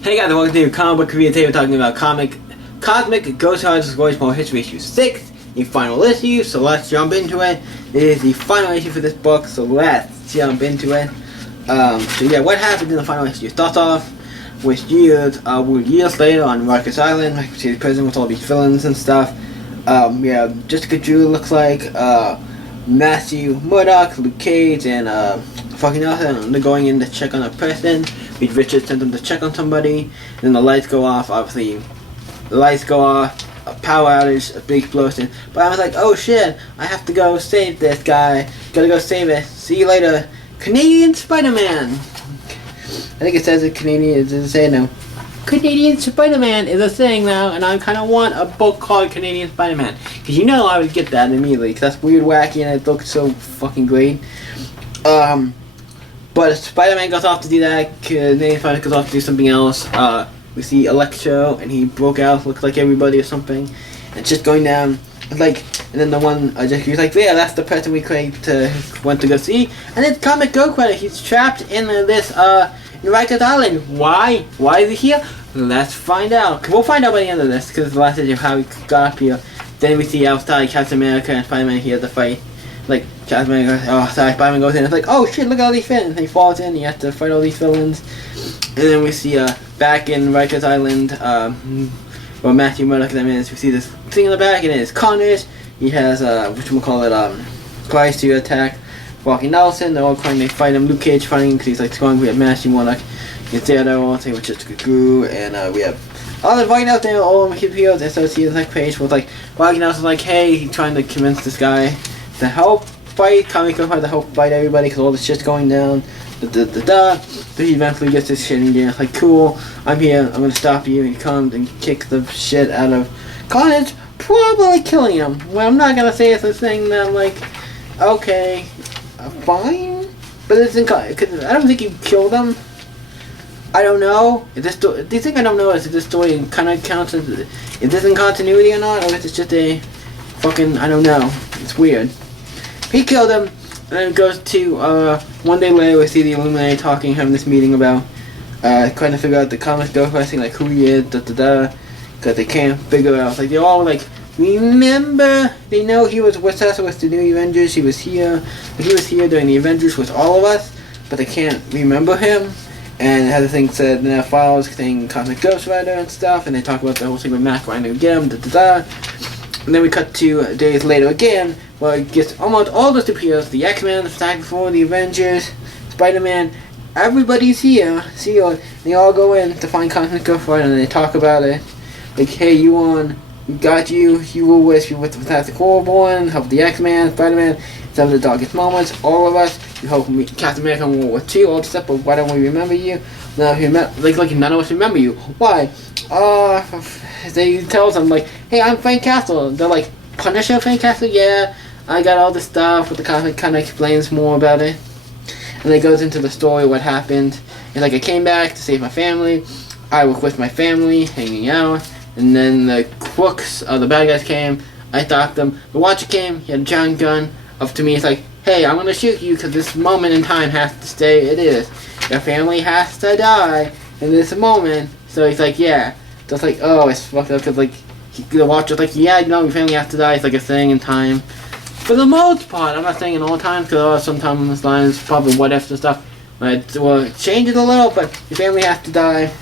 Hey guys, welcome to Comic Book Review. Today we're talking about Cosmic Ghost Hunters Voice More History Issue 6, the final issue, so let's jump into it. It is the final issue for this book, so let's jump into it. So yeah, what happened in the final issue? Starts off with years later on Rikers Island, like we see the prison with all these villains and stuff. Yeah, Jessica Drew looks like, Matthew Murdock, Luke Cage, and fucking Nelson, and they're going in to check on a person. Reed Richards sent them to check on somebody, and then the lights go off, obviously. The lights go off, a power outage, a big explosion. But I was like, oh shit, I have to go save this guy. Gotta go save it. See you later. Canadian Spider-Man! I think it says it Canadian, does it say no? Canadian Spider-Man is a thing now, and I kind of want a book called Canadian Spider-Man. Because you know I would get that immediately, because that's weird, wacky, and it looks so fucking great. But Spider-Man goes off to do that, Canadian Spider-Man goes off to do something else. We see Electro, and he broke out, looks like everybody or something. And it's just going down, like, and then the one, he's like, yeah, that's the person we went to go see. And it's Comic Ghost Rider, he's trapped in this, in Rikers Island. Why? Why is he here? Let's find out. We'll find out by the end of this, because the last issue of how he got up here. Then we see outside Captain America and Spider-Man here to fight. Like, Captain America, Spider-Man goes in, it's like, oh shit, look at all these villains. And he falls in, he has to fight all these villains. And then we see, back in Rikers Island, where Matthew Murdock is, we see this thing in the back, and it is Carnage. He has, tries to attack Rocky Nelson. They're all trying to fight him. Luke Cage fighting because he's like strong. We have Matthew Murdock, it's Daredevil, which is Guru, and we have all the Rocky Nelson, all of his heroes, and so see the next page with like, Rocky Nelson's like, hey, he's trying to convince this guy to help fight, Comic Ghost Rider to help fight everybody because all this shit's going down. So he eventually gets this shit and he's like, cool, I'm here, I'm gonna stop you. And he comes and kicks the shit out of Carnage, probably killing him. Well, I'm not gonna say it's a thing that I'm like, okay, fine, but it's because I don't think he killed him. I don't know. Do you think I don't know if this story kind of counts as, is this in continuity or not, or if it's just a fucking, I don't know. It's weird. He killed him, and then it goes to, one day later we see the Illuminati talking, having this meeting about, trying to figure out the Comic Ghost Rider, like who he is, because they can't figure out, like they're all like, remember, they know he was with us with the New Avengers, he was here during the Avengers with all of us, but they can't remember him, and it has a thing said in that files saying Cosmic Ghost Rider and stuff, and they talk about the whole thing with Mac trying to get him, and then we cut to days later again, where it gets almost all the superheroes, the X-Men, the Fantastic Four, the Avengers, Spider-Man, everybody's here, they all go in to find Cosmic Ghost Rider, and they talk about it, like, hey, you got you were with the Fantastic Four born, help the X-Men, Spider-Man, some of the darkest moments, all of us, you help me, Captain America in World War II, all this stuff, but why don't we remember you? Like none of us remember you. Why? They tell them, like, hey, I'm Frank Castle. They're like, Punisher Frank Castle? Yeah, I got all this stuff, but the comic kind of explains more about it. And it goes into the story, what happened. And like, I came back to save my family. I was with my family, hanging out. And then the crooks, the bad guys came. I stopped them. The Watcher came, he had a giant gun. Up to me, it's like, hey, I'm gonna shoot you because this moment in time has to stay. It is. Your family has to die in this moment. So he's like, yeah. So it's like, oh, it's fucked up because, like, the Watcher's like, yeah, you know, your family has to die. It's like a thing in time. For the most part, I'm not saying in all times, because sometimes this line is probably what ifs and stuff. But it changes a little, but your family has to die.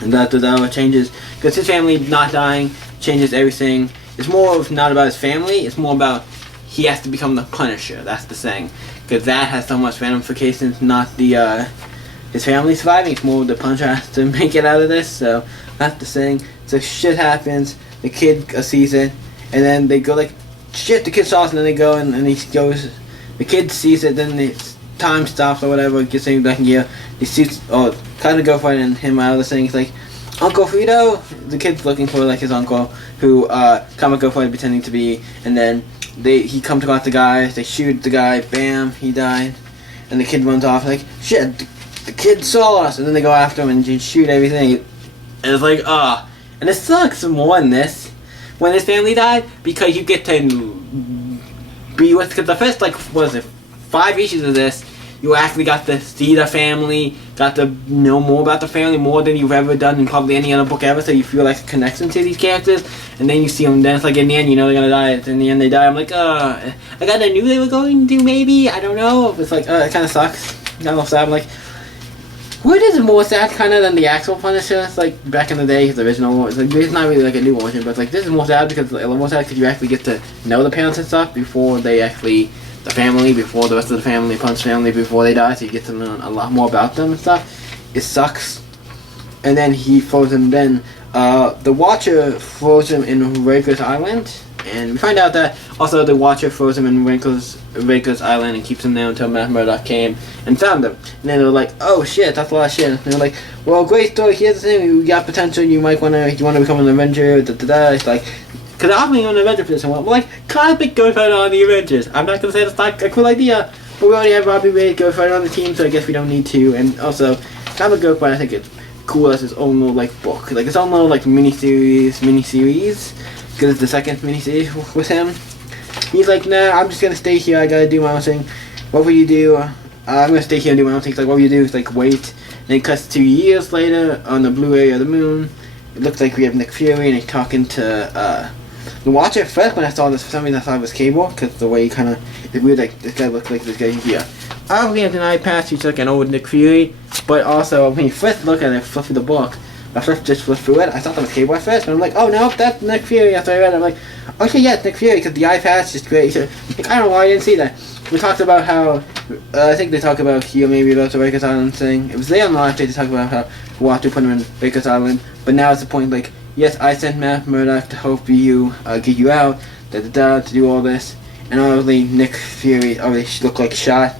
And that changes. Because his family not dying changes everything. It's more of not about his family, it's more about he has to become the Punisher. That's the thing. Because that has so much ramifications, not the, his family surviving. It's more the Punisher has to make it out of this, so that's the thing. So shit happens, the kid sees it, and then they go like, shit, the kid saw it, and then they go, and he goes, the kid sees it, then the time stops or whatever, gets him back in gear, he sees, kind of go for it, and him out of the thing, he's like, Uncle Frito? The kid's looking for, like, his uncle, who, Comic Ghost Rider pretending to be, and then he comes to go at the guy, they shoot the guy, bam, he died, and the kid runs off, like, shit, the kid saw us, and then they go after him and shoot everything, and it's like, and it sucks more than this, when his family died, because you get to be with, because the first, like, what is it, 5 issues of this, you actually got to see the family, got to know more about the family, more than you've ever done in probably any other book ever, so you feel like a connection to these characters, and then you see them, then it's like in the end, you know they're gonna die, in the end they die, I'm like, I kinda knew they were going to, maybe, I don't know, it's like, it kinda sucks, kinda a little sad, I'm like, what is more sad kinda than the actual Punisher? It's like back in the day, his original, it's like, it's not really like a new version, but it's like, this is more sad because, you actually get to know the parents and stuff before they actually, the family, before the rest of the family, Punch family, before they die, so you get to learn a lot more about them and stuff. It sucks. And then he throws him, the Watcher throws him in Raker's Island, and we find out that also the Watcher throws him in Raker's Island and keeps him there until Matt Murdock came and found him. And then they were like, oh shit, that's a lot of shit. And they were like, well, great story, here's the thing, you got potential, you might wanna become an Avenger, It's like, because I'm being an Avenger for this one. We're like, Cosmic Ghost Rider on the Avengers. I'm not gonna say that's not a cool idea, but we already have Robbie Ray Ghost Rider on the team, so I guess we don't need to. And also, Cosmic Ghost Rider, I think it's cool as his own little like book, like his own little like miniseries, because it's the second miniseries with him. He's like, nah, I'm just gonna stay here. I gotta do my own thing. What will you do? I'm gonna stay here and do my own thing. He's like, what will you do? It's like, wait. And it cuts 2 years later on the blue area of the moon. It looks like we have Nick Fury and he's talking to the Watcher. At first, when I saw this, for some reason I thought it was Cable, because the way he kind of, it's weird, like, this guy looks like this guy here. Obviously, has an eye patch, he's like an old Nick Fury, but also, when you first look at it, flip through the book, I first just flipped through it, I thought that was Cable at first, but I'm like, oh no, that's Nick Fury. After I read it, I'm like, okay, yeah, it's Nick Fury, because the eye patch is great. So, like, I don't know why I didn't see that. We talked about how, I think they talk about here, maybe about the Rikers Island thing. It was there on the last day to talk about how Watcher put him in Rikers Island, but now it's the point, like, yes, I sent Matt Murdock to help you, get you out, to do all this, and obviously Nick Fury already looked like shot,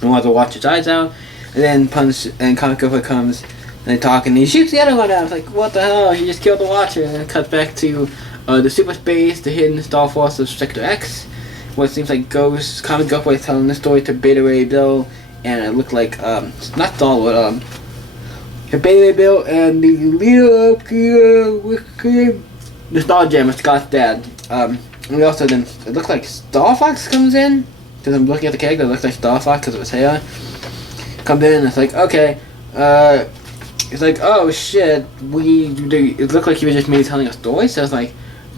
and wants to watch his eyes out, and then Punch and Comic Gopher comes, and they talk, and he shoots the other one out. I was like, what the hell, he just killed the Watcher, and then it cuts back to the super space, the hidden star force of Sector X, what seems like Ghost, Comic Gopher is telling the story to Beta Ray Bill, and it looked like, not Star-Lord, Beta Ray Bill and the leader of the Star Jammer, Scott's dad. And we also then, it looks like Star Fox comes in, because I'm looking at the character, it looks like Star Fox because of his hair. Comes in and it's like, okay, it's like, oh shit, it looked like he was just maybe telling a story, so it's like,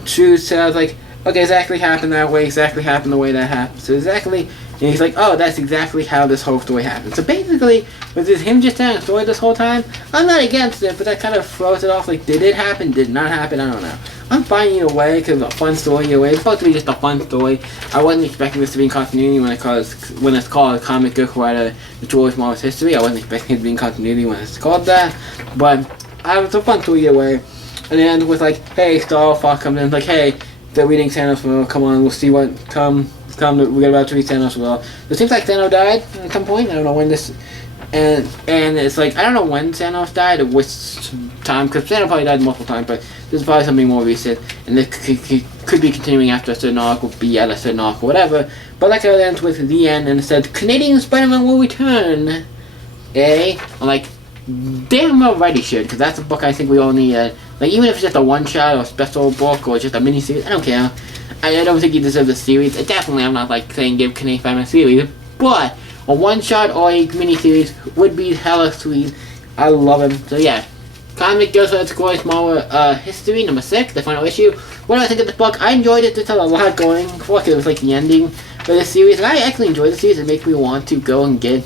true, so I was like, okay, exactly happened that way, exactly happened the way that happened, so exactly, and he's like, oh, that's exactly how this whole story happened. So basically, was this him just telling a story this whole time? I'm not against it, but that kind of throws it off, like, did it happen, did it not happen, I don't know. I'm fine either way, because it's a fun story either way. It's supposed to be just a fun story. I wasn't expecting this to be in continuity when it's called Comic Ghost Rider, the George Morris History. I wasn't expecting it to be in continuity when it's called that. But it's a fun story either way. And it ends with like, hey, Star Fox comes in, like, hey, they're reading Thanos World, come on, we'll see what we're about to read Thanos World. It seems like Thanos died at some point. I don't know when this, and it's like, I don't know when Thanos died or which time, because Thanos probably died multiple times, but this is probably something more recent, and it could be continuing after a certain arc, or be at a certain arc, or whatever. But like it ends with the end, and it said, Canadian Spider-Man will return. I'm like, damn already should, because that's a book I think we all need. Like, even if it's just a one-shot, or a special book, or just a mini-series, I don't care. I don't think he deserves a series. Definitely, I'm not like saying give Canadian Spider-Man a series, but a one-shot or a mini-series would be hella sweet. I love him. So yeah. Comic Ghost Rider Score Smaller History, number 6, the final issue. What do I think of this book? I enjoyed it. There's a lot going for it. It was like the ending for this series. And I actually enjoyed the series. It makes me want to go and get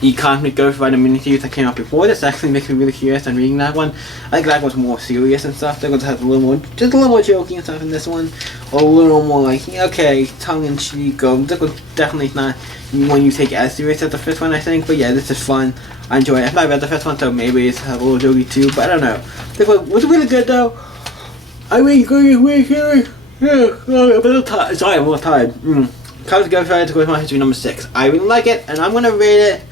the Comic Ghost Rider miniseries that came out before this. Actually makes me really curious on reading that one. I think that was more serious and stuff. That one has just a little more joking and stuff in this one. A little more like, okay, tongue-in-cheek. This was definitely not one you take as serious as the first one, I think. But yeah, this is fun. I enjoy it. I read the first one, so maybe it's a little jokey too, but I don't know. This one was really good though. I really good. Yeah, I'm a little tired. Sorry, I'm a little tired. Comic Ghost Rider Score Smaller History number 6. I really like it, and I'm gonna rate it.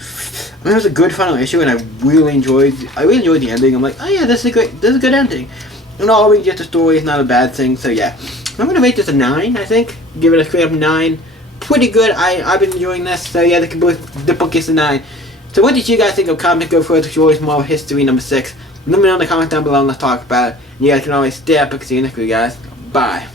I mean, it was a good final issue, and I really enjoyed the ending. I'm like, oh yeah, this is a good ending. And always just the story is not a bad thing, so yeah. I'm gonna rate this a 9, I think. Give it a straight up 9. Pretty good. I've been enjoying this, so yeah, the book is a 9. So what did you guys think of Comic Ghost Rider Score Smaller History number 6? Let me know in the comments down below and let's talk about it. And you guys can always stay up and see you next week, guys. Bye.